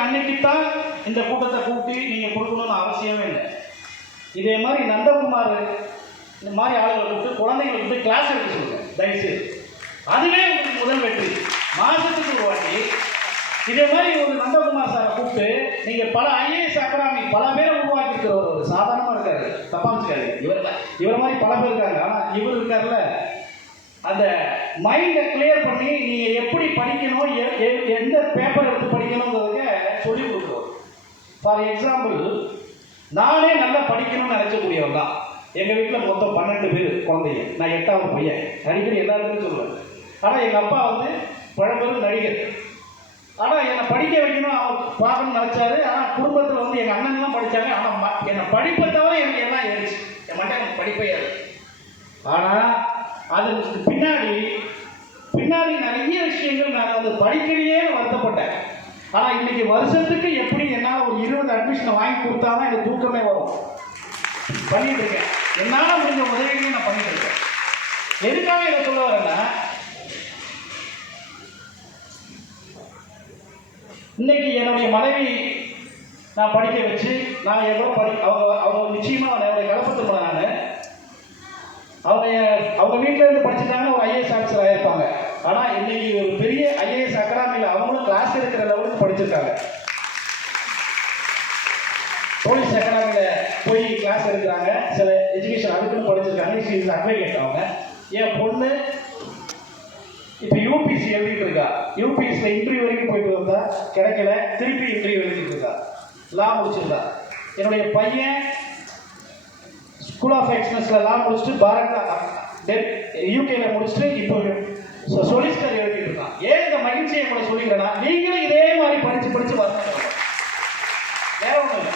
அன்னைக்கு தான் இந்த கூட்டத்தை கூட்டி நீங்கள் கொடுக்கணும்னு அவசியமே இல்லை. இதே மாதிரி நந்தகுமார் இந்த மாதிரி ஆளுகளை கூப்பிட்டு குழந்தைங்களுக்கு போய் கிளாஸ் எடுக்க சொல்லுங்கள் தயவுசெய்து. அதுவே உங்களுக்கு முதல் வெற்றி. மாதத்துக்கு ஒரு வாட்டி இதே மாதிரி ஒரு நந்தகுமார் சாரை கூப்பிட்டு நீங்கள் பல ஐஏஎஸ் அகாடமி பல பேரை உருவாக்கியிருக்கிற ஒரு சாதாரணமாக இருக்காரு, தப்பாமிச்சுக்காரு. இவர் மாதிரி பல பேர் இருக்காங்க. ஆனால் இவர் இருக்கார்ல, அந்த மைண்டை கிளியர் பண்ணி நீங்கள் எப்படி படிக்கணும், எந்த பேப்பர் எடுத்து படிக்கணுங்கிறதுக்கு சொல்லிக் கொடுக்குறோம். ஃபார் எக்ஸாம்பிள், நானே நல்லா படிக்கணும்னு நினைச்சக்கூடியவன் தான். எங்கள் வீட்டில் மொத்தம் 12 பேர் குழந்தைங்க, நான் 8வது பையன். அடிக்கடி எல்லாருக்குமே சொல்லுவேன். ஆனால் எங்கள் அப்பா வந்து பழம்பெரும் நடிகர். ஆனால் என்னை படிக்க வைக்கணும் அவர் பார்க்கணும்னு நினச்சாரு. ஆனால் குடும்பத்தில் வந்து எங்கள் அண்ணன்லாம் படித்தாங்க. ஆனால் என்னை படிப்பை தவிர எனக்கு எல்லாம் ஏறிச்சு. என் மட்டும் எனக்கு படிப்பே ஏறு. ஆனால் அதுக்கு பின்னாடி நிறைய விஷயங்கள் நான் வந்து படிக்கலையே வருத்தப்பட்டேன். ஆனால் இன்னைக்கு வருஷத்துக்கு எப்படி என்னால் ஒரு 20 அட்மிஷனை வாங்கி கொடுத்தா தான் எனக்கு தூக்கமே வரும். பண்ணிட்டு இருக்கேன். என்னால் முடிஞ்ச உதவிகளையும் நான் பண்ணிட்டு இருக்கேன். எதுக்காக இதை சொல்ல வரேன்னா, இன்னைக்கு என்னுடைய மனைவி நான் படிக்க வச்சு நான் எவ்வளோ அவங்க நிச்சயமாக என்னுடைய கலப்பத்தில் நான் அவங்க வீட்டில் இருந்து படிச்சுட்டாங்கன்னா ஒரு ஐஏஎஸ் ஆஃபீஸர் ஆகிருப்பாங்க. ஆனால் இன்னைக்கு ஒரு பெரிய ஐஏஎஸ் அகாடமியில் அவங்களும் கிளாஸ் எடுக்கிற லெவலுக்கு படிச்சிருக்காங்க. போலீஸ் அகாடமியில் போய் கிளாஸ் எடுக்கிறாங்க. சில எஜுகேஷன் அதுக்குன்னு படிச்சிருக்காங்க. அட்வொகேட் அவங்க. என் பொண்ணு இப்போ யூபிஎஸ்சி எழுதிட்டு இருக்கா. யூபிஎஸ்சியில் இன்டர்வியூ வரைக்கும் போயிட்டு வந்தா கிடைக்கல, திருப்பி இன்டர்வியூ எழுதிட்டு இருக்கா. லா முடிச்சிருந்தா. என்னுடைய பையன் ஸ்கூல் ஆஃப் எக்ஸலன்ஸில் லா முடிச்சுட்டு யூகேல முடிச்சுட்டு இப்போ சொலிசிட்டர் எழுதிட்டு இருக்கான். ஏன் இந்த மகிழ்ச்சியை கூட சொல்லிக்கிறேன்னா, நீங்களும் இதே மாதிரி படிச்சு வரணும். வேற ஒன்றும் இல்லை.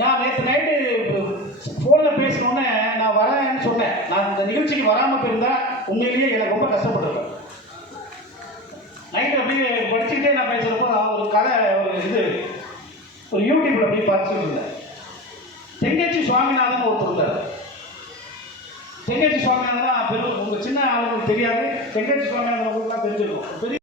நான் நேற்று நைட்டு ஃபோனில் பேசணுன்னு நான் வரேன்னு சொன்னேன். நான் இந்த நிகழ்ச்சிக்கு வராமல் போயிருந்தா உண்மையிலேயே எனக்கு ரொம்ப கஷ்டப்பட்டுருக்கேன். நைட்டு அப்படியே படிச்சுக்கிட்டே நான் பேசுகிறப்போ ஒரு கதை ஒரு யூடியூப்ல அப்படியே பார்த்துட்டு இருந்தேன். தெங்கச்சி சுவாமிநாதன் ஒருத்தர் இருந்தார். தெங்கச்சி சுவாமிநாதன் பெரும் உங்கள் சின்ன ஆளுங்களுக்கு தெரியாது. தெங்கச்சி சுவாமிநாதன் உங்களுக்கு தான் தெரிஞ்சிருக்கும்.